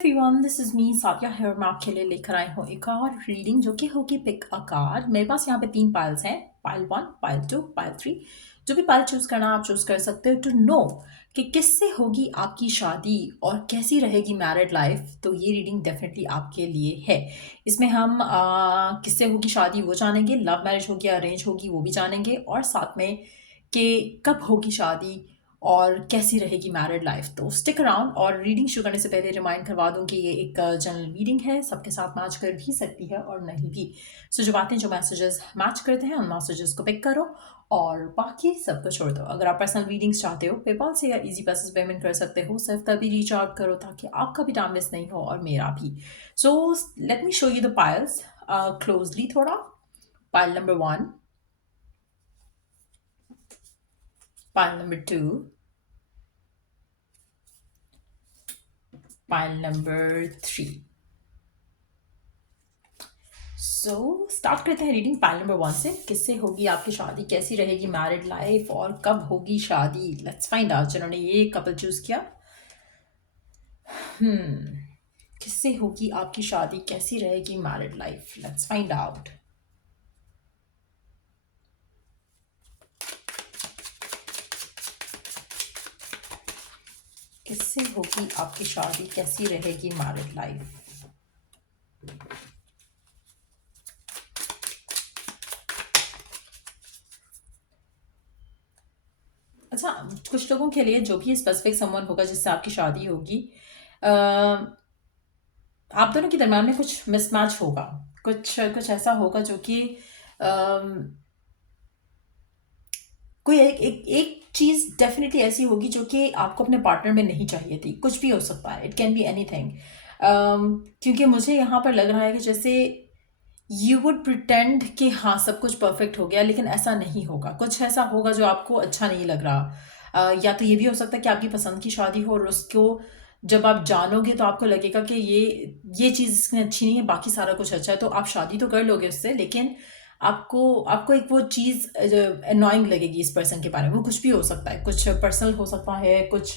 Everyone, this is me Sadia है और मैं आपके लिए लेकर आई हूँ एक और रीडिंग जो कि होगी पिक अ कार्ड। मेरे पास यहाँ पे 3 पाइल्स हैं, पाइल 1, पाइल 2, पाइल 3। जो भी पाइल चूज करना आप चूज कर सकते हो टू नो कि किससे होगी आपकी शादी और कैसी रहेगी मैरिड लाइफ। तो ये रीडिंग डेफिनेटली आपके लिए है। इसमें हम किससे होगी शादी वो जानेंगे, लव मैरिज होगी अरेंज होगी वो भी जानेंगे, और साथ में कि कब होगी शादी और कैसी रहेगी मैरिड लाइफ। तो स्टिक अराउंड। और रीडिंग शुरू करने से पहले रिमाइंड करवा दूं कि ये एक जनरल रीडिंग है, सबके साथ मैच कर भी सकती है और नहीं भी। सो जो बातें जो मैसेजेस मैच करते हैं उन मैसेजेस को पिक करो और बाकी सबको छोड़ दो। अगर आप पर्सनल रीडिंग्स चाहते हो पेपाल से या इजी पैसेज पेमेंट कर सकते हो, सिर्फ तभी रीच आउट करो ताकि आपका भी टाइम वेस्ट नहीं हो और मेरा भी। So let me show you the piles closely थोड़ा। Pile number 1, pile number 2, pile number 3। So start करते हैं रीडिंग पाइल नंबर 1 से। किससे होगी आपकी शादी, कैसी रहेगी मैरिड लाइफ और कब होगी शादी। Let's find out. जिन्होंने ये कपल चूज किया, किससे होगी आपकी शादी, कैसी रहेगी married life, let's find out. किससे होगी आपकी शादी, कैसी रहेगी मैरिड लाइफ। अच्छा, कुछ लोगों के लिए जो भी स्पेसिफिक समवन होगा जिससे आपकी शादी होगी, आप दोनों के दरम्यान में कुछ मिसमैच होगा। कुछ कुछ ऐसा होगा जो कि कोई एक चीज़ डेफिनेटली ऐसी होगी जो कि आपको अपने पार्टनर में नहीं चाहिए थी। कुछ भी हो सकता है, इट कैन बी एनीथिंग। क्योंकि मुझे यहाँ पर लग रहा है कि जैसे यू वुड प्रिटेंड कि हाँ सब कुछ परफेक्ट हो गया, लेकिन ऐसा नहीं होगा। कुछ ऐसा होगा जो आपको अच्छा नहीं लग रहा। या तो ये भी हो सकता है कि आपकी पसंद की शादी हो और उसको जब आप जानोगे तो आपको लगेगा कि ये चीज़ इसमें अच्छी नहीं है, बाकी सारा कुछ अच्छा है। तो आप शादी तो कर लोगे उससे, लेकिन आपको आपको एक वो चीज़ अननोइंग लगेगी इस पर्सन के बारे में। वो कुछ भी हो सकता है, कुछ पर्सनल हो सकता है, कुछ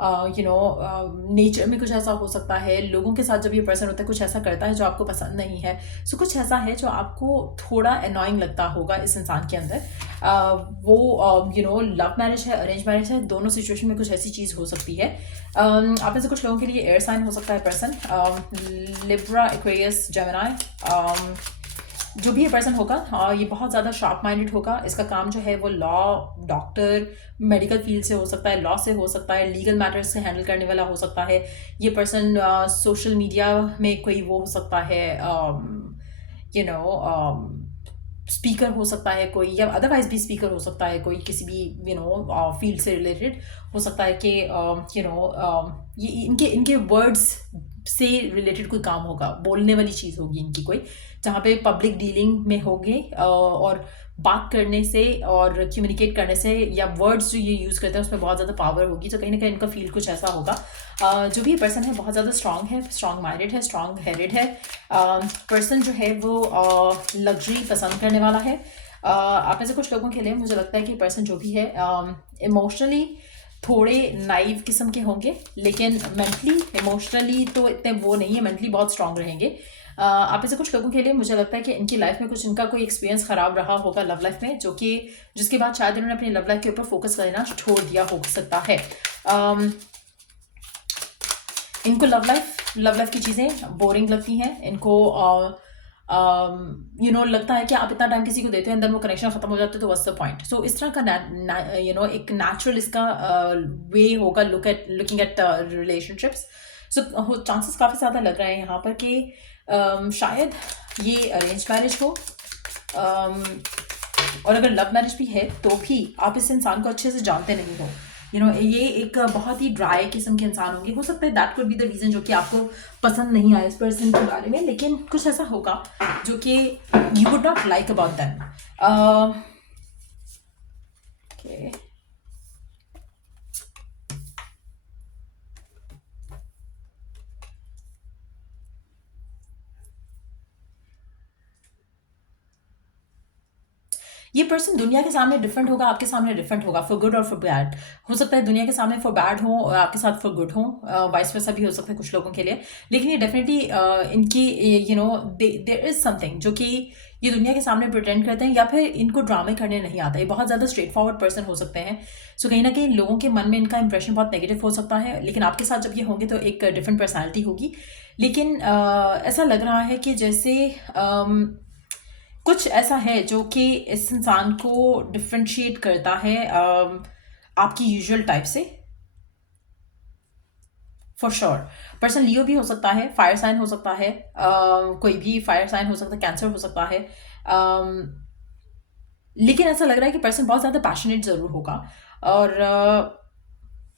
नेचर में कुछ ऐसा हो सकता है। लोगों के साथ जब ये पर्सन होता है कुछ ऐसा करता है जो आपको पसंद नहीं है। सो कुछ ऐसा है जो आपको थोड़ा अनोइंग लगता होगा इस इंसान के अंदर। वो लव मैरिज है अरेंज मैरिज है, दोनों सिचुएशन में कुछ ऐसी चीज़ हो सकती है। आप में से कुछ लोगों के लिए एयर साइन हो सकता है पर्सन, लिब्रा, एक्वेरियस, जेमिनी। जो भी ये पर्सन होगा, ये बहुत ज़्यादा शार्प माइंडेड होगा। इसका काम जो है वो लॉ, डॉक्टर, मेडिकल फील्ड से हो सकता है, लॉ से हो सकता है, लीगल मैटर्स से हैंडल करने वाला हो सकता है। ये पर्सन सोशल मीडिया में कोई वो हो सकता है, यू नो स्पीकर हो सकता है कोई, या अदरवाइज भी स्पीकर हो सकता है कोई, किसी भी फील्ड से रिलेटेड हो सकता है कि ये इनके इनके वर्ड्स से रिलेटेड कोई काम होगा, बोलने वाली चीज़ होगी इनकी कोई, जहाँ पे पब्लिक डीलिंग में होंगे। और बात करने से और कम्युनिकेट करने से या वर्ड्स जो ये यूज़ करते हैं उसमें बहुत ज़्यादा पावर होगी। तो कहीं ना कहीं इनका फील्ड कुछ ऐसा होगा। जो भी पर्सन है बहुत ज़्यादा स्ट्रांग है, स्ट्रांग माइंडेड है, स्ट्रांग हेडेड है। पर्सन जो है वो लग्जरी पसंद करने वाला है। आप में से कुछ लोगों के लिए मुझे लगता है कि पर्सन जो भी है इमोशनली थोड़े नाइव किस्म के होंगे, लेकिन मेंटली इमोशनली तो इतने वो नहीं है, मेंटली बहुत स्ट्रांग रहेंगे। आप में से कुछ लोगों के लिए मुझे लगता है कि इनकी लाइफ में कुछ इनका कोई एक्सपीरियंस खराब रहा होगा लव लाइफ में, जो कि जिसके बाद शायद इन्होंने अपनी लव लाइफ के ऊपर फोकस करना छोड़ दिया हो सकता है। इनको लव लाइफ की चीज़ें बोरिंग लगती हैं इनको। लगता है कि आप इतना टाइम किसी को देते हैं अंदर वो कनेक्शन खत्म हो जाता है, तो व्हाट्स द पॉइंट। सो इस तरह का एक नेचुरल इसका वे होगा looking at relationships. So chances काफ़ी ज़्यादा लग रहे हैं यहाँ पर कि शायद ये अरेंज मैरिज हो। और अगर लव मैरिज भी है तो भी आप इस इंसान को अच्छे से जानते नहीं हो। ये एक बहुत ही ड्राई किस्म के इंसान होंगे। हो सकता है that could be the reason जो कि आपको पसंद नहीं आया इस पर्सन के बारे में, लेकिन कुछ ऐसा होगा जो कि you would not like about them. Okay, ये पर्सन दुनिया के सामने डिफरेंट होगा, आपके सामने डिफरेंट होगा, फॉर गुड और फॉर बैड। हो सकता है दुनिया के सामने फॉर बैड हो और आपके साथ फॉर गुड हो, वाइस वर्सा भी हो सकता है कुछ लोगों के लिए। लेकिन ये डेफिनेटली इनकी देयर इज समथिंग जो कि ये दुनिया के सामने प्रिटेंड करते हैं, या फिर इनको ड्रामे करने नहीं आता। ये बहुत ज़्यादा स्ट्रेट फॉरवर्ड पर्सन हो सकते हैं। सो कहीं ना कहीं लोगों के मन में इनका इंप्रेशन बहुत नेगेटिव हो सकता है, लेकिन आपके साथ जब ये होंगे तो एक डिफरेंट पर्सनैलिटी होगी। लेकिन ऐसा लग रहा है कि जैसे कुछ ऐसा है जो कि इस इंसान को डिफ्रेंशिएट करता है आपकी यूजुअल टाइप से, फॉर श्योर। पर्सन लियो भी हो सकता है, फायर साइन हो सकता है, कोई भी फायर साइन हो सकता है, कैंसर हो सकता है। लेकिन ऐसा लग रहा है कि पर्सन बहुत ज़्यादा पैशनेट ज़रूर होगा। और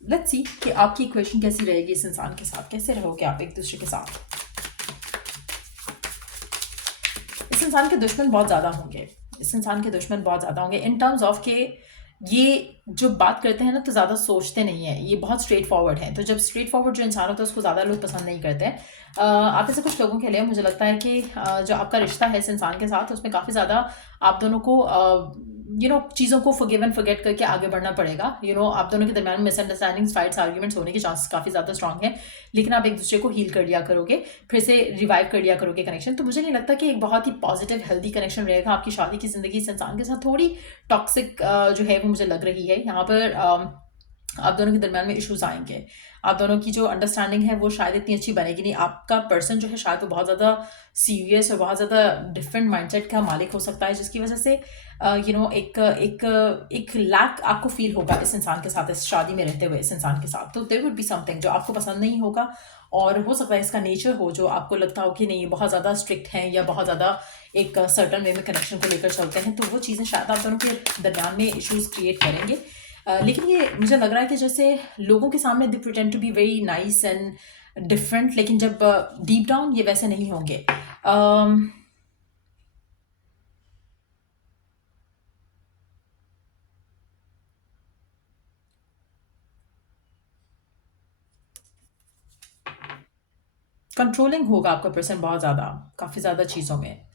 लेट्स सी कि आपकी इक्वेशन कैसी रहेगी इस इंसान के साथ, कैसे रहोगे आप एक दूसरे के साथ। इस इंसान के दुश्मन बहुत ज़्यादा होंगे, इस इंसान के दुश्मन बहुत ज़्यादा होंगे इन टर्म्स ऑफ के ये जो बात करते हैं ना तो ज़्यादा सोचते नहीं है, ये बहुत स्ट्रेट फॉरवर्ड है। तो जब स्ट्रेट फॉरवर्ड जो इंसान होता है उसको ज़्यादा लोग पसंद नहीं करते हैं। आप ऐसे कुछ लोगों के लिए मुझे लगता है कि जो आपका रिश्ता है इस इंसान के साथ, उसमें काफ़ी ज़्यादा आप दोनों को चीज़ों को फॉरगिव एंड फॉरगेट करके आगे बढ़ना पड़ेगा। आप दोनों के दरमियान मिसअंडरस्टैंडिंग्स, फाइट्स, आर्ग्यूमेंट्स होने के चांसेस काफ़ी ज़्यादा स्ट्रांग है, लेकिन आप एक दूसरे को हील कर लिया करोगे, फिर से रिवाइव कर लिया करोगे कनेक्शन। तो मुझे नहीं लगता कि एक बहुत ही पॉजिटिव हेल्दी कनेक्शन रहेगा आपकी शादी की ज़िंदगी इस इंसान के साथ। थोड़ी टॉक्सिक जो है वो मुझे लग रही है यहाँ पर। आप दोनों के दरमियान में इश्यूज आएंगे, आप दोनों की जो अंडरस्टैंडिंग है वो शायद इतनी अच्छी बनेगी नहीं। आपका पर्सन जो है शायद वो बहुत ज़्यादा सीरियस और बहुत ज़्यादा डिफरेंट माइंडसेट का मालिक हो सकता है, जिसकी वजह से एक एक एक लैक आपको फील होगा इस इंसान के साथ, इस शादी में रहते हुए इस इंसान के साथ। तो देयर वुड बी समथिंग जो आपको पसंद नहीं होगा, और हो सकता है इसका नेचर हो जो आपको लगता हो कि नहीं ये बहुत ज़्यादा स्ट्रिक्ट हैं या बहुत ज़्यादा एक सर्टन वे में कनेक्शन को लेकर चलते हैं। तो वो चीज़ें शायद आप दोनों के दरमियान में इश्यूज क्रिएट करेंगे। लेकिन ये मुझे लग रहा है कि जैसे लोगों के सामने they pretend to be very nice and different, लेकिन जब डीप डाउन ये वैसे नहीं होंगे। कंट्रोलिंग होगा आपका पर्सन बहुत ज़्यादा, काफ़ी ज़्यादा चीज़ों में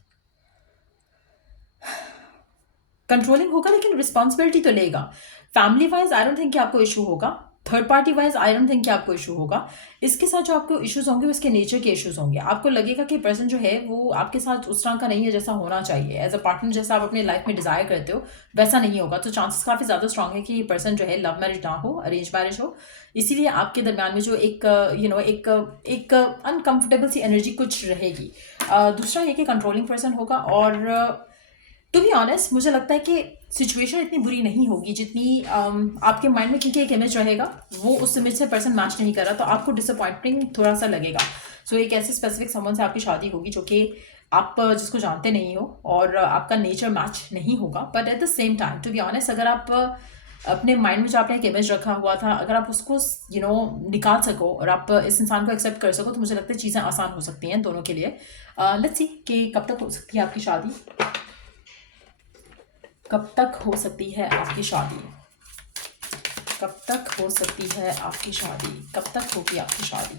कंट्रोलिंग होगा, लेकिन रिस्पॉन्सिबिलिटी तो लेगा। Family wise I don't think कि आपको इशू होगा, third party wise I don't think कि आपको इशू होगा। इसके साथ जो आपको इश्यूज होंगे उसके नेचर के इश्यूज होंगे। आपको लगेगा कि पर्सन जो है वो आपके साथ उस तरह का नहीं है जैसा होना चाहिए, एज अ पार्टनर जैसा आप अपनी लाइफ में डिजायर करते हो वैसा नहीं होगा। तो चांसेस काफ़ी ज़्यादा स्ट्रांग है कि ये पर्सन जो है लव मैरिज ना हो, अरेंज मैरिज हो। इसीलिए आपके दरमियान में जो एक अनकंफर्टेबल सी एनर्जी कुछ रहेगी। दूसरा ये कि कंट्रोलिंग पर्सन होगा, और टू बी ऑनेस्ट मुझे लगता है कि सिचुएशन इतनी बुरी नहीं होगी जितनी आपके माइंड में, क्योंकि एक इमेज रहेगा वो उस इमेज से पर्सन मैच नहीं कर रहा, तो आपको डिसअपॉइंटिंग थोड़ा सा लगेगा। सो एक ऐसे स्पेसिफिक समवन से आपकी शादी होगी जो कि आप जिसको जानते नहीं हो और आपका नेचर मैच नहीं होगा। But at the same time to be honest, अगर आप अपने माइंड में जो आपने एक इमेज रखा हुआ था, अगर आप उसको निकाल सको और आप इस इंसान को एक्सेप्ट कर सको, तो मुझे लगता है चीज़ें आसान हो सकती हैं दोनों के लिए। लेट्स सी कि कब तक हो सकती है आपकी शादी, कब तक हो सकती है आपकी शादी, कब तक हो सकती है आपकी शादी, कब तक होगी आपकी शादी,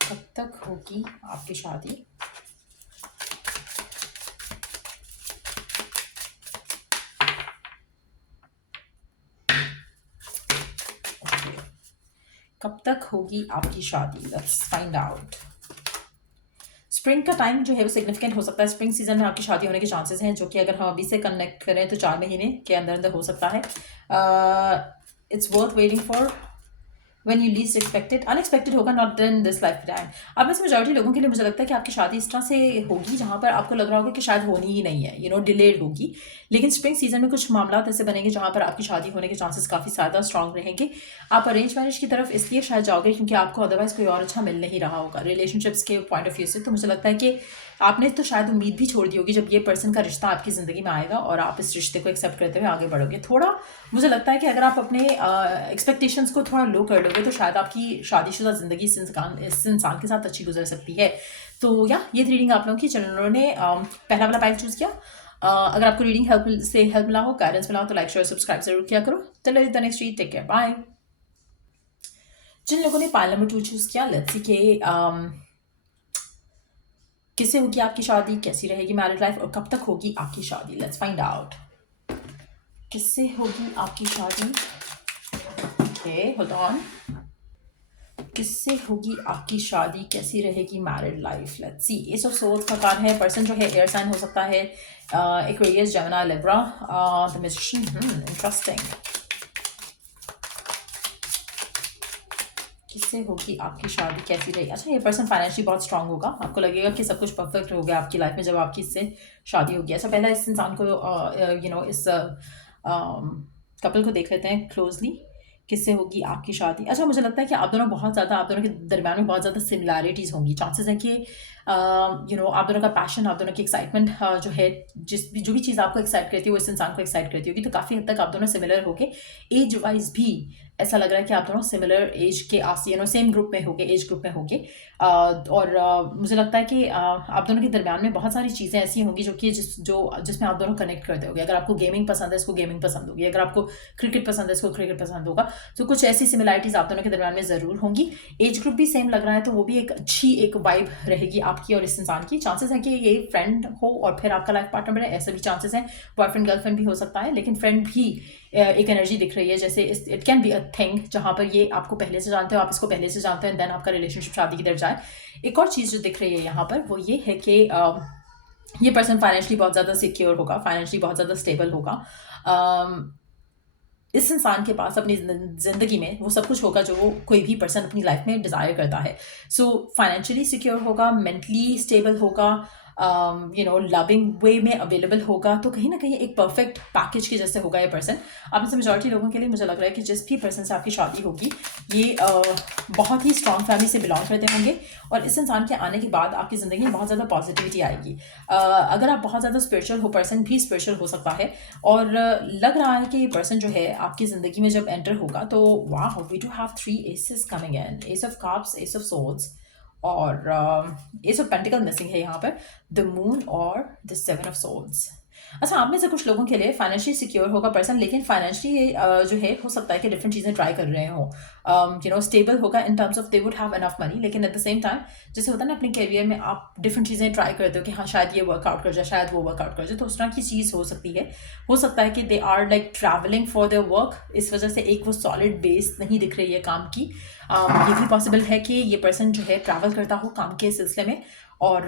कब तक होगी आपकी शादी। कब तक होगी आपकी शादी, लेट्स फाइंड आउट। स्प्रिंग का टाइम जो है वो सिग्निफिकेंट हो सकता है। स्प्रिंग सीजन में आपकी शादी होने के चांसेस हैं, जो कि अगर हम अभी से कनेक्ट करें तो 4 महीने के अंदर अंदर हो सकता है। It's worth waiting for when you least expected. Unexpected होगा, not in this lifetime. अब में से मेजॉरिटी लोगों के लिए मुझे लगता है कि आपकी शादी इस तरह से होगी जहाँ पर आपको लग रहा होगा कि शायद होनी ही नहीं है, डिलेड होगी। लेकिन स्प्रिंग सीजन में कुछ मामला ऐसे बनेंगे जहाँ पर आपकी शादी होने के चांसेस काफ़ी ज़्यादा स्ट्रांग रहेंगे। आप अरेंज मैरिज की तरफ इसलिए शायद जाओगे क्योंकि आपको अदरवाइज कोई और अच्छा मिल नहीं रहा होगा रिलेशनशिप्स के पॉइंट ऑफ व्यू से। तो मुझे लगता है कि आपने तो शायद उम्मीद भी छोड़ दी होगी जब ये पर्सन का रिश्ता आपकी ज़िंदगी में आएगा और आप इस रिश्ते को एक्सेप्ट करते हुए आगे बढ़ोगे। थोड़ा मुझे लगता है कि अगर आप अपने एक्सपेक्टेशंस को थोड़ा लो कर लोगे तो शायद आपकी शादीशुदा ज़िंदगी इस इंसान के साथ अच्छी गुजर सकती है। तो ये रीडिंग आप लोगों की जिन्होंने पहला वाला पाइल चूज़ किया। अगर आपको रीडिंग हेल्प मिला हो, गाइडेंस मिला हो, तो लाइक शेयर सब्सक्राइब जरूर किया करो। चलो the next read, take care, bye. जिन लोगों ने पाइल नंबर 2 चूज़ किया, लेट्स सी के किससे होगी आपकी शादी, कैसी रहेगी मैरिड लाइफ और कब तक होगी आपकी शादी, लेट्स फाइंड आउट। किससे होगी आपकी शादी, ओके होल्ड ऑन। किससे होगी आपकी शादी, कैसी रहेगी married life, let's see. S of swords का कार्ड है। पर्सन जो है एयर साइन हो सकता है, Aquarius, Gemini, Libra, the magician, interesting. किससे होगी आपकी शादी, कैसी रहेगी। अच्छा, ये पर्सन फाइनेंशियली बहुत स्ट्रांग होगा, आपको लगेगा कि सब कुछ परफेक्ट हो गया आपकी लाइफ में जब आपकी इससे शादी होगी। अच्छा, पहला इस इंसान को इस कपल को देख लेते हैं क्लोजली। किससे होगी आपकी शादी। अच्छा, मुझे लगता है कि आप दोनों के दरम्यान में बहुत ज़्यादा सिमिलैरिटीज़ होंगी। चांसेस है कि आप दोनों का पैशन, आप दोनों की एक्साइटमेंट जो है, जो भी चीज़ आपको एक्साइट करती है वो इस इंसान को एक्साइट करती होगी। तो काफ़ी हद तक आप दोनों सिमिलर होके, एज वाइज भी ऐसा लग रहा है कि आप दोनों सिमिलर एज के सेम ग्रुप में होगे, एज ग्रुप में होगे। और मुझे लगता है कि आप दोनों के दरम्यान में बहुत सारी चीज़ें ऐसी होंगी जिसमें आप दोनों कनेक्ट करते होगे। अगर आपको गेमिंग पसंद है, इसको गेमिंग पसंद होगी। अगर आपको क्रिकेट पसंद है, इसको क्रिकेट पसंद होगा। तो कुछ ऐसी सिमिलैरिटीज़ आप दोनों के दरम्यान में ज़रूर होंगी। एज ग्रुप भी सेम लग रहा है, तो वो भी एक अच्छी एक वाइब रहेगी आपकी और इस इंसान की। चांसेस हैं कि ये फ्रेंड हो और फिर आपका लाइफ पार्टनर बने, ऐसे भी चांसेस हैं। बॉयफ्रेंड गर्लफ्रेंड भी हो सकता है, लेकिन फ्रेंड भी एक एनर्जी दिख रही है। जैसे it can be a thing जहाँ पर ये आपको पहले से जानते हो, आप इसको पहले से जानते हैं, देन आपका रिलेशनशिप शादी की तरफ जाए। एक और चीज़ जो दिख रही है यहाँ पर वो ये है कि ये पर्सन फाइनेंशियली बहुत ज़्यादा सिक्योर होगा, फाइनेंशियली बहुत ज़्यादा स्टेबल होगा। इस इंसान के पास अपनी ज़िंदगी में वो सब कुछ होगा जो वो कोई भी पर्सन अपनी लाइफ में डिज़ायर करता है। सो फाइनेंशियली सिक्योर होगा, मेंटली स्टेबल होगा, लविंग वे में अवेलेबल होगा। तो कहीं ना कहीं एक परफेक्ट पैकेज के जैसे होगा ये पर्सन। अब इससे मेजॉरिटी लोगों के लिए मुझे लग रहा है कि जिस भी पर्सन से आपकी शादी होगी ये बहुत ही स्ट्रॉन्ग फैमिली से बिलोंग करते होंगे और इस इंसान के आने के बाद आपकी ज़िंदगी में बहुत ज़्यादा पॉजिटिविटी आएगी। अगर आप बहुत ज़्यादा स्पिरिचुअल हो, पर्सन भी स्पिरिचुअल हो सकता है। और लग रहा है कि ये पर्सन जो है आपकी ज़िंदगी में जब एंटर होगा तो वाह, we do have 3 aces coming in, ace of cups, ace of swords और एस ऑफ पेंटिकल मिसिंग है यहाँ पर, द मून और द 7 ऑफ सोर्ड्स। अच्छा, आप में से कुछ लोगों के लिए फाइनेंशियली सिक्योर होगा पर्सन, लेकिन फाइनेंशियली जो है हो सकता है कि डिफरेंट चीज़ें ट्राई कर रहे हो। स्टेबल होगा in terms of they would have enough money, लेकिन एट द सेम टाइम जैसे होता है ना अपने करियर में आप डिफरेंट चीज़ें ट्राई करते हो कि हाँ शायद ये वर्कआउट कर जाए, शायद वो वर्कआउट कर जाए। तो उस तरह की चीज़ हो सकती है। हो सकता है कि they are like travelling for their work, इस वजह से एक वो सॉलिड बेस नहीं दिख रही है काम की। ये भी पॉसिबल है कि ये पर्सन जो है ट्रैवल करता हो काम के सिलसिले में और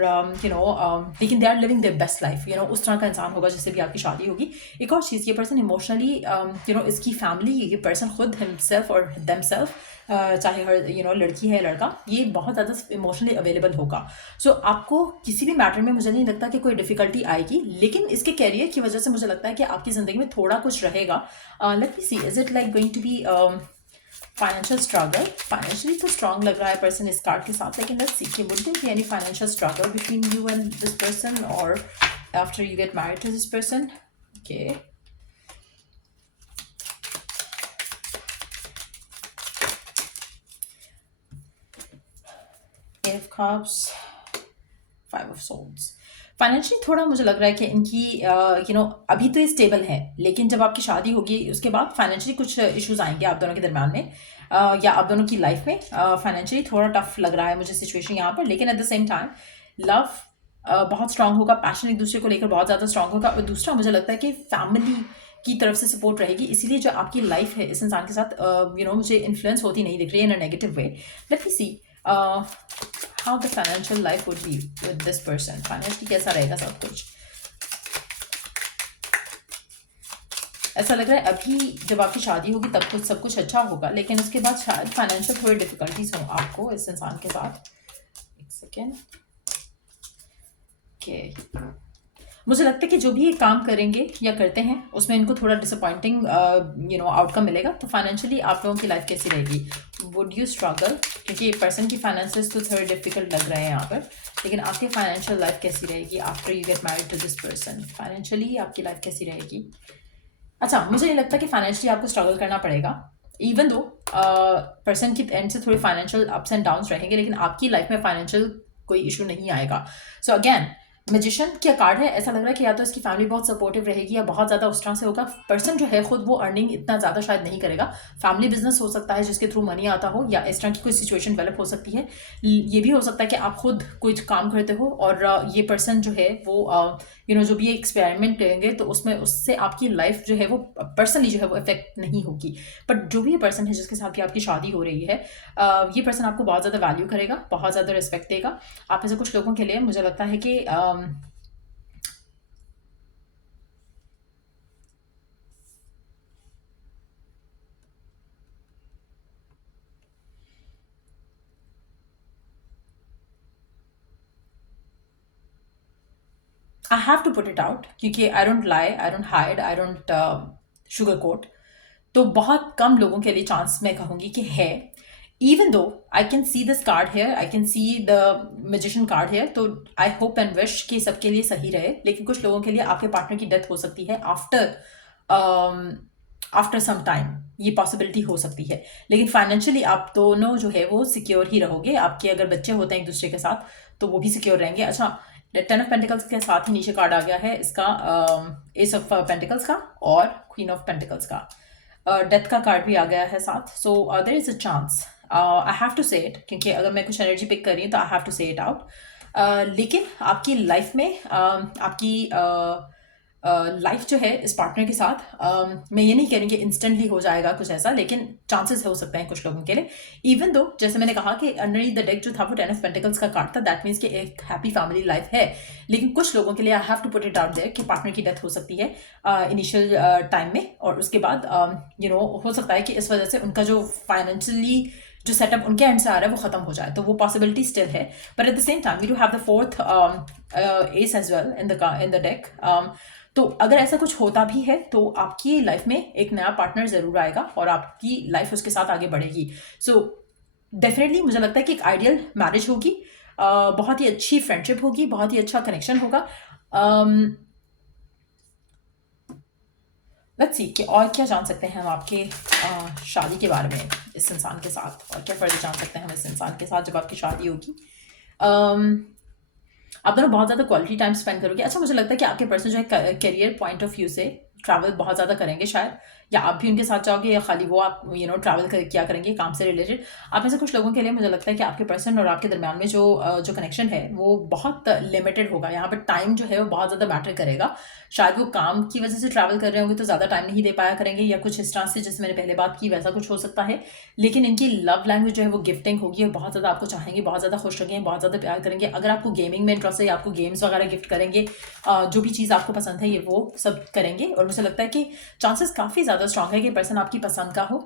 लेकिन they are living their best life, उस तरह का इंसान होगा जिससे भी आपकी शादी होगी। एक और चीज़, ये पर्सन इमोशनली इसकी फैमिली, ये पर्सन खुद हिमसेल्फ और देमसेल्फ, चाहे हर लड़की है लड़का, ये बहुत ज़्यादा इमोशनली अवेलेबल होगा। सो आपको किसी भी मैटर में मुझे नहीं लगता कि कोई डिफिकल्टी आएगी, लेकिन इसके कैरियर की वजह से मुझे लगता है कि आपकी ज़िंदगी में थोड़ा कुछ रहेगा। Let me see, is it like going to be financial struggle. Financially तो स्ट्रांग लग रहा है पर्सन इस कार्ड के साथ, लेकिन लेट्स सी कि would there be any financial struggle between you and this person और after you get married to this person. Okay, eight of cups, 5 of swords. Financially थोड़ा मुझे लग रहा है कि इनकी अभी तो ये स्टेबल है, लेकिन जब आपकी शादी होगी उसके बाद फाइनेंशियली कुछ इश्यूज आएंगे आप दोनों के दरम्यान में, या आप दोनों की लाइफ में। फाइनेंशियली थोड़ा टफ लग रहा है मुझे सिचुएशन यहाँ पर, लेकिन at the same time love बहुत स्ट्रांग होगा, पैशन एक दूसरे को लेकर बहुत ज़्यादा स्ट्रांग होगा। और दूसरा मुझे लगता है कि फैमिली की तरफ से सपोर्ट रहेगी, इसीलिए जो आपकी लाइफ है इस इंसान के साथ मुझे इन्फ्लुएंस होती नहीं दिख रही है in a negative way. Let me see how the financial life would be with this person. Financially कैसा रहेगा सब कुछ। ऐसा लग रहा है अभी जब आपकी शादी होगी तब कुछ सब कुछ अच्छा होगा, लेकिन उसके बाद शायद फाइनेंशियल थोड़ी डिफिकल्टीज हो आपको इस इंसान के साथ। एक सेकेंड, ओके, मुझे लगता है कि जो भी ये काम करेंगे या करते हैं उसमें इनको थोड़ा डिसअपॉइंटिंग आउटकम मिलेगा। तो फाइनेंशियली आप लोगों की लाइफ कैसी रहेगी, वुड यू स्ट्रगल, क्योंकि पर्सन की फाइनेंसेस तो थोड़े डिफिकल्ट लग रहे हैं यहाँ पर, लेकिन आपकी फाइनेंशियल लाइफ कैसी रहेगी after you get married to this person. Financially आपकी लाइफ कैसी रहेगी। अच्छा, मुझे नहीं लगता कि फाइनेंशियली आपको स्ट्रगल करना पड़ेगा, इवन दो पर्सन की एंड से थोड़ी फाइनेंशियल अप्स एंड डाउन्स रहेंगे, लेकिन आपकी लाइफ में फाइनेंशियल कोई इशू नहीं आएगा। सो अगेन मैजिशियन क्या कार्ड है, ऐसा लग रहा है कि या तो इसकी फैमिली बहुत सपोर्टिव रहेगी या बहुत ज़्यादा उस तरह से होगा। पर्सन जो है खुद वो अर्निंग इतना ज़्यादा शायद नहीं करेगा। फैमिली बिजनेस हो सकता है जिसके थ्रू मनी आता हो, या इस तरह की कोई सिचुएशन डेवलप हो सकती है। ये भी हो सकता है कि आप खुद कोई काम करते हो और ये पर्सन जो है वो जो भी एक्सपेरिमेंट करेंगे तो उसमें उससे आपकी लाइफ जो है वो पर्सनली जो है वो इफेक्ट नहीं होगी। बट जो भी ये पर्सन है जिसके साथ भी आपकी शादी हो रही है, ये पर्सन आपको बहुत ज़्यादा वैल्यू करेगा, बहुत ज़्यादा रिस्पेक्ट देगा। आप में से कुछ लोगों के लिए मुझे लगता है कि I have to put it out, क्योंकि I don't lie, I don't hide, I don't sugar coat. तो बहुत कम लोगों के लिए चांस मैं कहूँगी कि है। Even though I can see this card here, I can see the magician card here, तो आई होप एंड विश कि सबके लिए सही रहे। लेकिन कुछ लोगों के लिए आपके पार्टनर की डेथ हो सकती है आफ्टर सम टाइम, ये पॉसिबिलिटी हो सकती है। लेकिन फाइनेंशियली आप दोनों जो है वो सिक्योर ही रहोगे। आपके अगर बच्चे होते हैं एक दूसरे के साथ तो वो भी सिक्योर रहेंगे। अच्छा, 10 ऑफ पेंटिकल्स के साथ ही नीचे कार्ड आ गया है इसका, एस ऑफ पेंटिकल्स का और क्वीन ऑफ पेंटिकल्स का। डेथ का कार्ड भी आ गया है साथ। So there is a chance, I have to say it, क्योंकि अगर मैं कुछ एनर्जी पिक कर रही हूँ तो आई have to say it out. लेकिन आपकी लाइफ में आपकी लाइफ जो है इस पार्टनर के साथ, मैं ये नहीं कह रही कि इंस्टेंटली हो जाएगा कुछ ऐसा, लेकिन चांसेस हो सकते हैं कुछ लोगों के लिए। इवन दो जैसे मैंने कहा कि अंडरनीथ द डेक जो था वो 10 ऑफ पेंटिकल्स का कार्ड था, दैट मीन्स कि एक हैप्पी फैमिली लाइफ है। लेकिन कुछ लोगों के लिए I have to put it out there कि पार्टनर की डेथ हो सकती है इनिशियल टाइम में, और उसके बाद हो सकता है कि इस वजह से उनका जो फाइनेंशियली जो सेटअप उनके एंड से आ रहा है वो खत्म हो जाए, तो वो पॉसिबिलिटी स्टिल है। But at the same time we do have the fourth ace as well in the deck. तो अगर ऐसा कुछ होता भी है तो आपकी लाइफ में एक नया पार्टनर ज़रूर आएगा और आपकी लाइफ उसके साथ आगे बढ़ेगी। सो डेफिनेटली मुझे लगता है कि एक आइडियल मैरिज होगी, बहुत ही अच्छी फ्रेंडशिप होगी, बहुत ही अच्छा कनेक्शन होगा। लेट्स सी कि और क्या जान सकते हैं हम आपके शादी के बारे में इस इंसान के साथ, और क्या फ़र्क जान सकते हैं हम इस इंसान के साथ जब आपकी शादी होगी। आप दोनों बहुत ज़्यादा क्वालिटी टाइम स्पेंड करोगे। अच्छा, मुझे लगता है कि आपके पर्सन जो है करियर पॉइंट ऑफ व्यू से ट्रैवल बहुत ज़्यादा करेंगे शायद, या आप भी उनके साथ जाओगे या खाली वो आप ट्रैवल किया करेंगे काम से रिलेटेड। आप में से कुछ लोगों के लिए मुझे लगता है कि आपके पर्सन और आपके दरमियान में जो कनेक्शन है वो बहुत लिमिटेड होगा। यहाँ पर टाइम जो है वो बहुत ज़्यादा मैटर करेगा। शायद वो काम की वजह से ट्रैवल कर रहे होंगे तो ज़्यादा टाइम नहीं दे पाया करेंगे, या कुछ इस तरह से जैसे मैंने पहले बात की वैसा कुछ हो सकता है। लेकिन इनकी लव लैंग्वेज जो है वो गिफ्टिंग होगी, और बहुत ज़्यादा आपको चाहेंगे, बहुत ज़्यादा खुश रहेंगे, बहुत ज़्यादा प्यार करेंगे। अगर आपको गेमिंग में इंटरेस्ट है, आपको गेम्स वगैरह गिफ्ट करेंगे, जो भी चीज़ आपको पसंद है ये वो सब करेंगे। और मुझे लगता है कि चांसेस काफ़ी ज़्यादा स्ट्रांग है कि पर्सन आपकी पसंद का हो।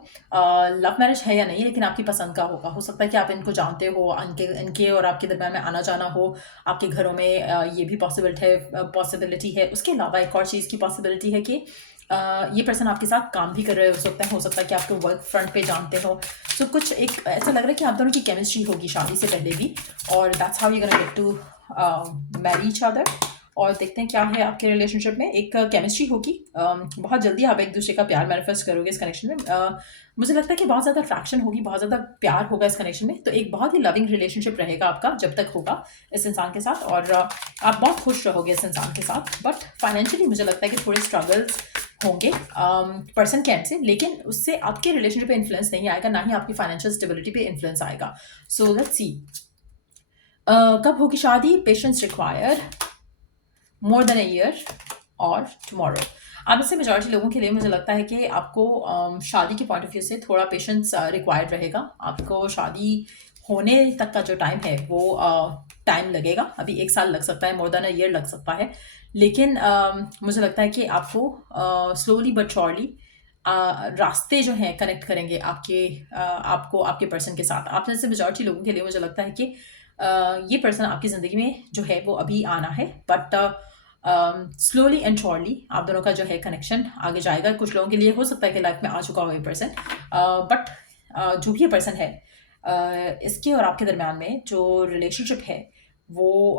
लव मैरिज है या नहीं, लेकिन आपकी पसंद का होगा। हो सकता है कि आप इनको जानते हो, इनके और आपके दरम्यान में आना जाना हो, आपके घरों में ये भी पॉसिबिलिटी है। उसके अलावा एक और चीज़ की पॉसिबिलिटी है कि ये पर्सन आपके साथ काम भी कर रहे हो सकता है कि आपको वर्क फ्रंट पे जानते हो। सो कुछ एक ऐसा लग रहा है कि आप दोनों की केमिस्ट्री होगी शादी से पहले भी, और that's how you gonna get to marry each other. और देखते हैं क्या है आपके रिलेशनशिप में, एक केमिस्ट्री होगी। बहुत जल्दी आप एक दूसरे का प्यार मैनिफेस्ट करोगे इस कनेक्शन में। मुझे लगता है कि बहुत ज़्यादा अट्रैक्शन होगी, बहुत ज़्यादा प्यार होगा इस कनेक्शन में। तो एक बहुत ही लविंग रिलेशनशिप रहेगा आपका जब तक होगा इस इंसान के साथ, और आप बहुत खुश रहोगे इस इंसान के साथ। बट फाइनेंशियली मुझे लगता है कि थोड़े स्ट्रगल्स होंगे पर्सन के एंड से, लेकिन उससे आपके रिलेशनशिप पे इन्फ्लुएंस नहीं आएगा, ना ही आपकी फाइनेंशियल स्टेबिलिटी पे इन्फ्लुएंस आएगा। सो लेट्स सी कब होगी शादी। Patience required, more than a year और टुमारो। अब इससे मेजॉरिटी लोगों के लिए मुझे लगता है कि आपको शादी के पॉइंट ऑफ व्यू से थोड़ा पेशेंस रिक्वायर्ड रहेगा। आपको शादी होने तक का जो टाइम है वो टाइम लगेगा, अभी 1 साल लग सकता है, मोर देन अ ईयर लग सकता है। लेकिन मुझे लगता है कि आपको स्लोली बट श्योरली रास्ते जो हैं कनेक्ट करेंगे आपको आपके पर्सन के साथ। आप जैसे मेजॉरिटी लोगों के लिए मुझे लगता है कि ये पर्सन आपकी ज़िंदगी में जो है वो अभी आना है, बट स्लोली एंड श्योरली आप दोनों का जो है कनेक्शन आगे जाएगा। कुछ लोगों के लिए हो सकता है कि लाइफ में आ चुका हो ये पर्सन, बट जो भी ये पर्सन है इसके और आपके दरमियान में जो रिलेशनशिप है वो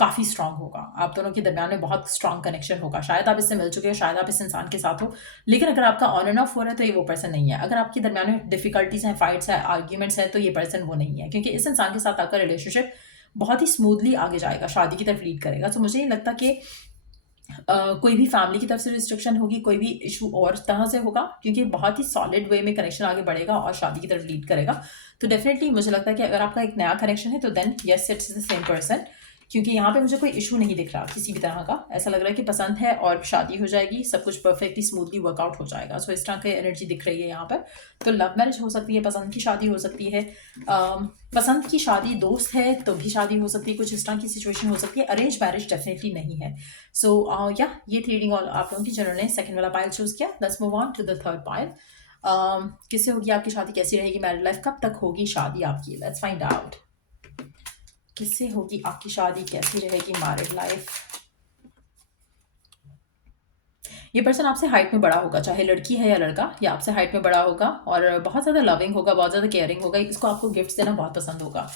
काफ़ी स्ट्रांग होगा। आप दोनों के दरमियान में बहुत स्ट्रांग कनेक्शन होगा। शायद आप इससे मिल चुके हो, शायद आप इस इंसान के साथ हो, लेकिन अगर आपका ऑन एंड ऑफ हो रहा है तो ये वो पर्सन नहीं है। अगर आपके दरमियान में डिफिकल्टीज हैं, फाइट्स हैं, आर्ग्यूमेंट्स हैं, तो ये पर्सन वो नहीं है, क्योंकि इस इंसान के साथ आपका रिलेशनशिप बहुत ही स्मूथली आगे जाएगा, शादी की तरफ लीड करेगा। तो मुझे नहीं लगता कि कोई भी फैमिली की तरफ से रिस्ट्रिक्शन होगी, कोई भी इशू और तरह से होगा, क्योंकि बहुत ही सॉलिड वे में कनेक्शन आगे बढ़ेगा और शादी की तरफ लीड करेगा। तो डेफिनेटली मुझे लगता है कि अगर आपका एक नया कनेक्शन है तो then yes it's the same person, क्योंकि यहाँ पे मुझे कोई इशू नहीं दिख रहा किसी भी तरह का। ऐसा लग रहा है कि पसंद है और शादी हो जाएगी, सब कुछ परफेक्टली स्मूथली वर्कआउट हो जाएगा। सो इस तरह की एनर्जी दिख रही है यहाँ पर। तो लव मैरिज हो सकती है, पसंद की शादी हो सकती है, पसंद की शादी दोस्त है तो भी शादी हो सकती है, कुछ इस तरह की सिचुएशन हो सकती है। अरेंज मैरिज डेफिनेटली नहीं है। सो या ये थी रीडिंग आप लोगों की जिन्होंने सेकंड वाला पाइल चूज किया। Let's move on to the third pile. किससे होगी आपकी शादी, कैसी रहेगी मैरिड लाइफ, कब तक होगी शादी आपकी, लेट्स फाइंड आउट। किससे होगी आपकी शादी, कैसी रहेगी मैरिड लाइफ। ये पर्सन आपसे हाइट में बड़ा होगा, चाहे लड़की है या लड़का, या आपसे हाइट में बड़ा होगा और बहुत ज़्यादा लविंग होगा, बहुत ज़्यादा केयरिंग होगा, इसको आपको गिफ्ट्स देना बहुत पसंद होगा।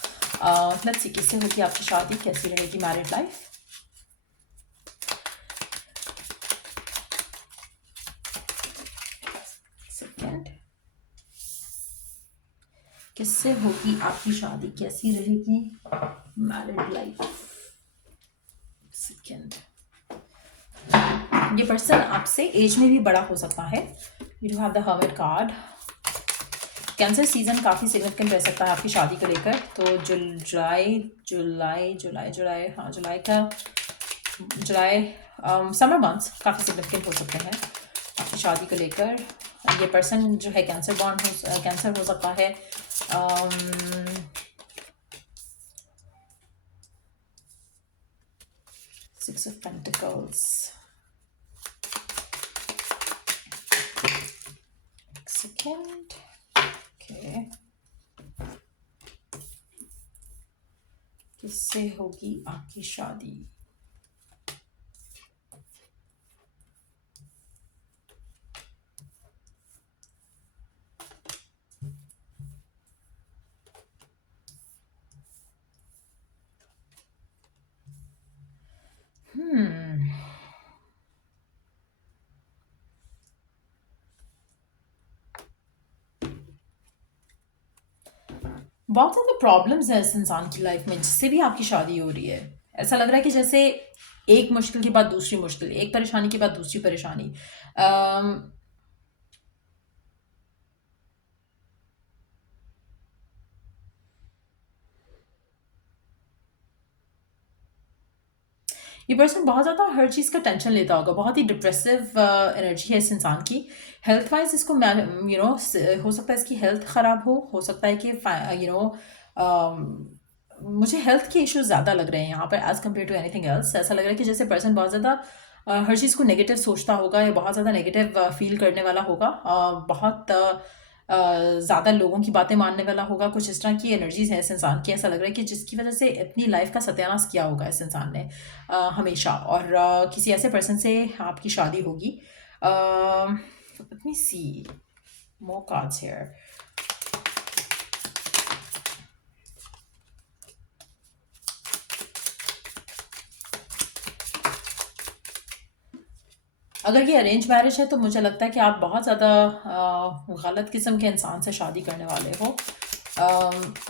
लेट्स सी किससे होगी आपकी शादी, कैसी रहेगी मैरिड लाइफ। सेकंड, किससे होगी आपकी शादी, कैसी रहेगी मैरिड लाइफ। सेकंड, ये पर्सन आपसे एज में भी बड़ा हो सकता है। You do have the hermit card. Cancer season काफ़ी सिग्निफिकेंट रह सकता है आपकी शादी को लेकर। तो जुलाई समर मंथ्स काफ़ी सिग्निफिकेंट हो सकते हैं आपकी शादी को लेकर। ये पर्सन जो है कैंसर हो सकता है। Six of pentacles, second, okay, किससे होगी आपकी शादी। बहुत ज़्यादा प्रॉब्लम्स हैं इस इंसान की लाइफ में जिससे भी आपकी शादी हो रही है। ऐसा लग रहा है कि जैसे एक मुश्किल के बाद दूसरी मुश्किल, एक परेशानी के बाद दूसरी परेशानी। ये पर्सन बहुत ज़्यादा हर चीज़ का टेंशन लेता होगा, बहुत ही डिप्रेसिव एनर्जी है इस इंसान की। हेल्थ वाइज इसको हो सकता है इसकी हेल्थ ख़राब हो सकता है कि मुझे हेल्थ के इश्यूज ज़्यादा लग रहे हैं यहाँ पर as compare to anything else. ऐसा लग रहा है कि जैसे पर्सन बहुत ज़्यादा हर चीज़ को नेगेटिव सोचता होगा या बहुत ज़्यादा नेगेटिव फील करने वाला होगा, बहुत ज़्यादा लोगों की बातें मानने वाला होगा। कुछ इस तरह की एनर्जीज है इस इंसान की। ऐसा लग रहा है कि जिसकी वजह से अपनी लाइफ का सत्यानाश किया होगा इस इंसान ने हमेशा। और किसी ऐसे पर्सन से आपकी शादी होगी। Let me see more cards here. अगर ये अरेंज मैरिज है तो मुझे लगता है कि आप बहुत ज़्यादा गलत किस्म के इंसान से शादी करने वाले हो।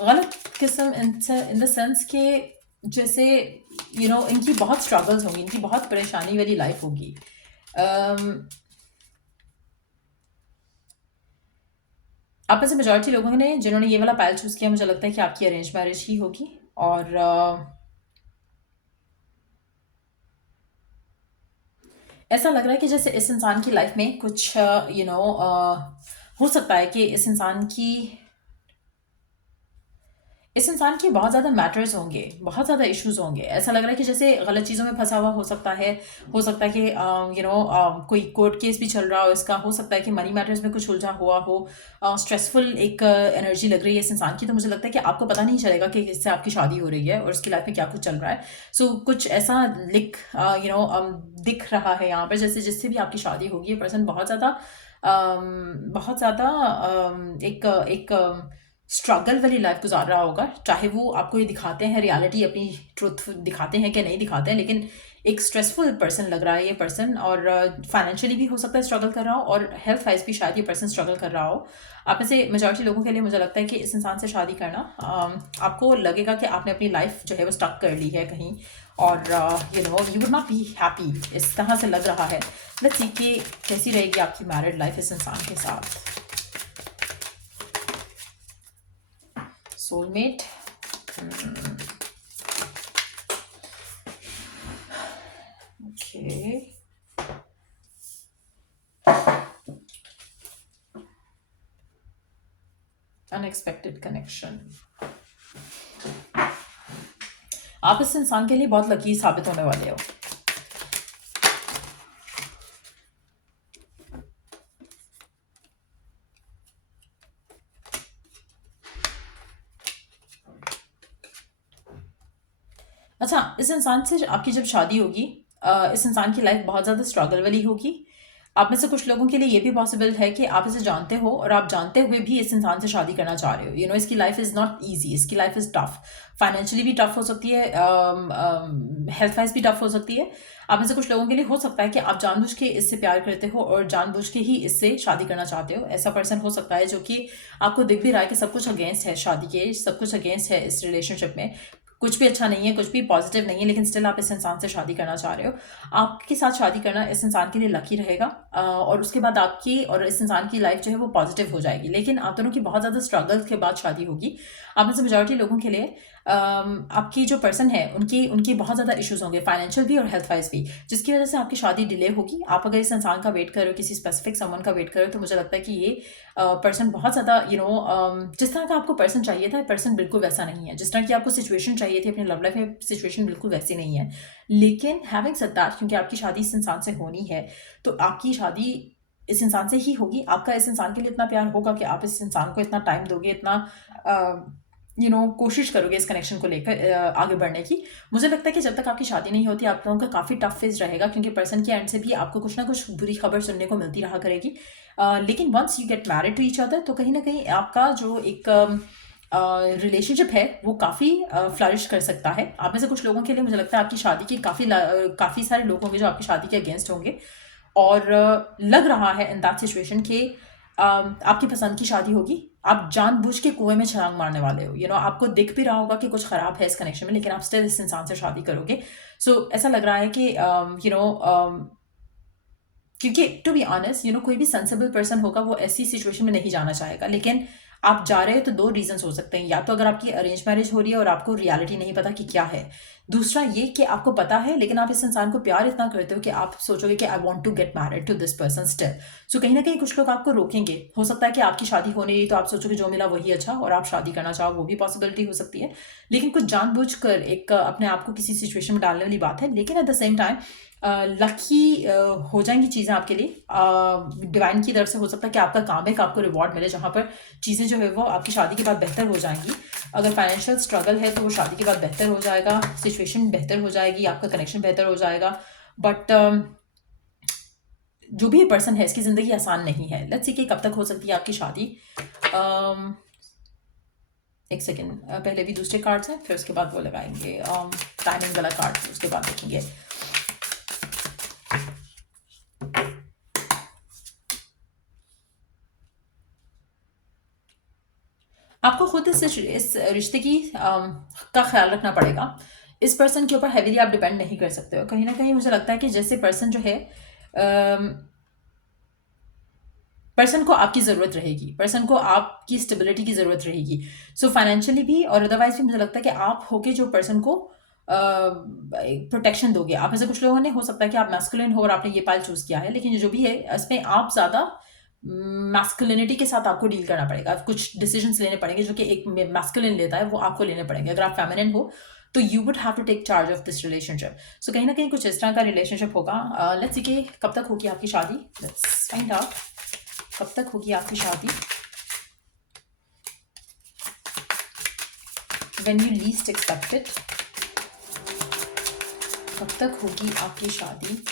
गलत किस्म इन द सेंस के जैसे इनकी बहुत स्ट्रगल्स होंगी, इनकी बहुत परेशानी वाली लाइफ होगी। आप में से मेजॉरिटी लोगों ने जिन्होंने ये वाला पायल चूज़ किया, मुझे लगता है कि आपकी अरेंज मैरिज ही होगी। और ऐसा लग रहा है कि जैसे इस इंसान की लाइफ में कुछ हो सकता है कि इस इंसान की बहुत ज़्यादा मैटर्स होंगे, बहुत ज़्यादा इश्यूज होंगे। ऐसा लग रहा है कि जैसे गलत चीज़ों में फंसा हुआ हो सकता है कि कोई कोर्ट केस भी चल रहा हो इसका, हो सकता है कि मनी मैटर्स में कुछ उलझा हुआ हो। स्ट्रेसफुल एक एनर्जी लग रही है इस इंसान की। तो मुझे लगता है कि आपको पता नहीं चलेगा कि इससे आपकी शादी हो रही है और उसकी लाइफ में क्या कुछ चल रहा है। सो कुछ ऐसा दिख रहा है यहाँ पर जैसे जिससे भी आपकी शादी होगी ये पर्सन बहुत ज़्यादा एक स्ट्रगल वाली लाइफ गुजार रहा होगा। चाहे वो आपको ये दिखाते हैं रियलिटी, अपनी ट्रुथ दिखाते हैं कि नहीं दिखाते हैं, लेकिन एक स्ट्रेसफुल पर्सन लग रहा है ये पर्सन, और फाइनेंशियली भी हो सकता है स्ट्रगल कर रहा हो, और हेल्थ वाइज भी शायद ये पर्सन स्ट्रगल कर रहा हो। आप में से मेजॉरिटी लोगों के लिए मुझे लगता है कि इस इंसान से शादी करना, आपको लगेगा कि आपने अपनी लाइफ जो है वो स्टक कर ली है कहीं, और you would not be happy, इस तरह से लग रहा है। लेट्स सी कि कैसी रहेगी आपकी मैरिड लाइफ इस इंसान के साथ। Soulmate, okay, unexpected connection. आप इस इंसान के लिए बहुत लकी साबित होने वाले हो। अच्छा, इस इंसान से आपकी जब शादी होगी, इस इंसान की लाइफ बहुत ज़्यादा स्ट्रगल वाली होगी। आप में से कुछ लोगों के लिए ये भी पॉसिबल है कि आप इसे जानते हो और आप जानते हुए भी इस इंसान से शादी करना चाह रहे हो। इसकी लाइफ इज़ नॉट ईजी, इसकी लाइफ इज़ टफ, फाइनेंशियली भी टफ हो सकती है, हेल्थ वाइज भी टफ हो सकती है। आप में से कुछ लोगों के लिए हो सकता है कि आप जानबूझ के इससे प्यार करते हो और जानबूझ के ही इससे शादी करना चाहते हो। ऐसा पर्सन हो सकता है जो कि आपको दिख भी रहा है कि सब कुछ अगेंस्ट है शादी के, सब कुछ अगेंस्ट है इस रिलेशनशिप में, कुछ भी अच्छा नहीं है, कुछ भी पॉजिटिव नहीं है, लेकिन स्टिल आप इस इंसान से शादी करना चाह रहे हो। आपके साथ शादी करना इस इंसान के लिए लकी रहेगा, और उसके बाद आपकी और इस इंसान की लाइफ जो है वो पॉजिटिव हो जाएगी। लेकिन आप दोनों की बहुत ज़्यादा स्ट्रगल के बाद शादी होगी। आप में से मेजॉरिटी लोगों के लिए आपकी जो पर्सन है उनकी बहुत ज़्यादा इश्यूज होंगे, फाइनेंशियल भी और हेल्थ वाइज भी, जिसकी वजह से आपकी शादी डिले होगी। आप अगर इस इंसान का वेट करो, किसी स्पेसिफिक समवन का वेट करो, तो मुझे लगता है कि ये पर्सन बहुत ज़्यादा जिस तरह का आपको पर्सन चाहिए था, पर्सन बिल्कुल वैसा नहीं है। जिस तरह की आपको सिचुएशन चाहिए थी अपनी लव लाइफ में, सिचुएशन बिल्कुल वैसी नहीं है। लेकिन हैविंग सेड दैट, क्योंकि आपकी शादी इस इंसान से होनी है, तो आपकी शादी इस इंसान से ही होगी। आपका इस इंसान के लिए इतना प्यार होगा कि आप इस इंसान को इतना टाइम दोगे, इतना कोशिश करोगे इस कनेक्शन को लेकर आगे बढ़ने की। मुझे लगता है कि जब तक आपकी शादी नहीं होती, आप लोगों का काफ़ी टफ फेज रहेगा, क्योंकि पर्सन के एंड से भी आपको कुछ ना कुछ बुरी खबर सुनने को मिलती रहा करेगी। लेकिन once you get married to each other, तो कहीं ना कहीं आपका जो एक रिलेशनशिप है वो काफ़ी फ्लरिश कर सकता है। आप में से कुछ लोगों के लिए मुझे लगता है आपकी शादी के काफ़ी सारे लोग होंगे जो आपकी शादी के अगेंस्ट होंगे, और लग रहा है इन दैट सिचुएशन कि आपकी पसंद की शादी होगी। आप जानबूझ के कुएं में छलांग मारने वाले हो। आपको दिख भी रहा होगा कि कुछ खराब है इस कनेक्शन में, लेकिन आप स्टिल इस इंसान से शादी करोगे। सो ऐसा लग रहा है कि क्योंकि टू बी ऑनेस्ट कोई भी सेंसिबल पर्सन होगा वो ऐसी सिचुएशन में नहीं जाना चाहेगा। लेकिन आप जा रहे हो तो दो रीजंस हो सकते हैं, या तो अगर आपकी अरेंज मैरिज हो रही है और आपको रियलिटी नहीं पता कि क्या है, दूसरा ये कि आपको पता है लेकिन आप इस इंसान को प्यार इतना करते हो कि आप सोचोगे कि I want to get married to this person still. So कहीं ना कहीं कुछ लोग आपको रोकेंगे। हो सकता है कि आपकी शादी होने रही तो आप सोचोगे जो मिला वही अच्छा, और आप शादी करना चाहो, वो भी पॉसिबिलिटी हो सकती है। लेकिन कुछ जानबूझकर एक अपने आप को किसी सिचुएशन में डालने वाली बात है। लेकिन at the same time lucky हो जाएंगी चीज़ें आपके लिए। डिवाइन की तरफ से हो सकता है कि आपका काम है कि आपको रिवॉर्ड मिले, जहाँ पर चीज़ें जो है वो आपकी शादी के बाद बेहतर हो जाएंगी। अगर फाइनेंशियल स्ट्रगल है तो वो शादी के बाद बेहतर हो जाएगा, सिचुएशन बेहतर हो जाएगी, आपका कनेक्शन बेहतर हो जाएगा। बट जो भी पर्सन है इसकी ज़िंदगी आसान नहीं है। लेट्स सी कि कब तक हो सकती है आपकी शादी। एक सेकेंड, पहले भी दूसरे कार्ड्स हैं, फिर उसके बाद वो लगाएंगे टाइमिंग वाला कार्ड, उसके बाद देखेंगे। आपको खुद इस रिश्ते की का ख्याल रखना पड़ेगा। इस पर्सन के ऊपर हैवीली आप डिपेंड नहीं कर सकते हो। कहीं ना कहीं मुझे लगता है कि जैसे पर्सन जो है, पर्सन को आपकी ज़रूरत रहेगी, पर्सन को आपकी स्टेबिलिटी की ज़रूरत रहेगी। सो फाइनेंशियली भी और अदरवाइज भी मुझे लगता है कि आप होके जो पर्सन को प्रोटेक्शन दोगे। आप ऐसे कुछ लोगों ने हो सकता है कि आप मैस्कुलिन हो और आपने ये पाइल चूज़ किया है, लेकिन जो भी है इसमें आप ज़्यादा मैस्कुलिनिटी के साथ आपको डील करना पड़ेगा। कुछ डिसीजंस लेने पड़ेंगे जो कि एक मैस्कुलिन लेता है, वो आपको लेने पड़ेंगे। अगर आप फेमिनिन हो तो you would have to take charge of this relationship. So कहीं ना कहीं कुछ इस तरह का रिलेशनशिप होगा। लेट्स सी कि कब तक होगी आपकी शादी। लेट्स फाइंड आउट कब तक होगी आपकी शादी। When you least expect it, कब तक होगी आपकी शादी।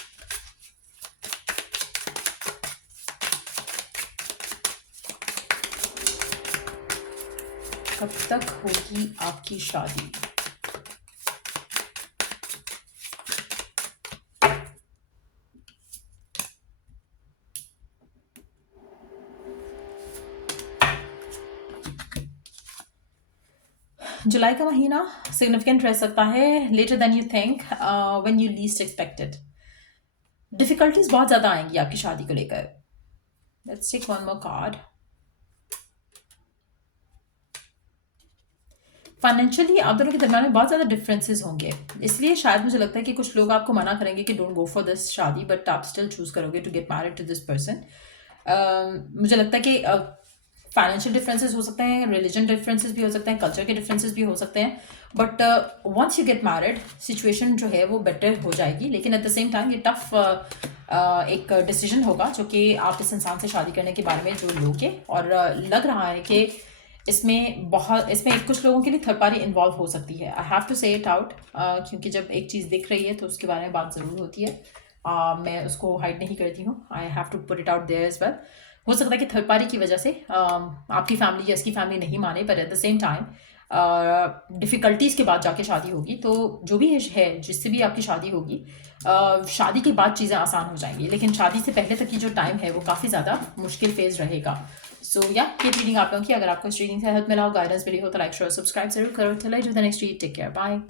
कब तक होगी आपकी शादी। जुलाई का महीना सिग्निफिकेंट रह सकता है, later than you think, when you least expected. Difficulties बहुत ज़्यादा आएंगी आपकी शादी को लेकर। Let's take one more card. Financially आप दोनों के दरम्यान में बहुत ज़्यादा डिफरेंसेस होंगे, इसलिए शायद मुझे लगता है कि कुछ लोग आपको मना करेंगे कि डोंट गो फॉर दिस शादी, बट आप स्टिल चूज करोगे to get married to this person. मुझे लगता है कि फाइनेंशियल डिफरेंसेस हो सकते हैं, रिलीजन डिफरेंसेस भी हो सकते हैं, कल्चर के डिफरेंसेस भी हो सकते हैं, but once you get married situation जो है वो बेटर हो जाएगी। लेकिन एट द सेम टाइम ये टफ एक डिसीजन होगा जो कि आप इस इंसान से शादी करने के बारे में जो लोगे, और लग रहा है कि इसमें कुछ लोगों के लिए थर्ड पार्टी इन्वॉल्व हो सकती है। आई have to say it out, क्योंकि जब एक चीज़ दिख रही है तो उसके बारे में बात ज़रूर होती है। मैं उसको हाइड नहीं करती हूँ, I have to put it out there as well. हो सकता है कि थर्ड पार्टी की वजह से आपकी फैमिली या इसकी फैमिली नहीं माने, पर eight the same time difficulties के बाद जाके शादी होगी। तो जो भी है, जिससे भी आपकी शादी होगी, शादी के बाद चीज़ें आसान हो जाएंगी, लेकिन शादी से पहले तक की जो टाइम है वो काफ़ी ज़्यादा मुश्किल फेज रहेगा। सो या ये रीडिंग आप लोगों की, अगर आपको इस रीडिंग से हेल्प मिला हो, गाइडेंस मिली हो, तो लाइक शेयर सब्सक्राइब जरूर करो। Till I do the next read, take care, bye.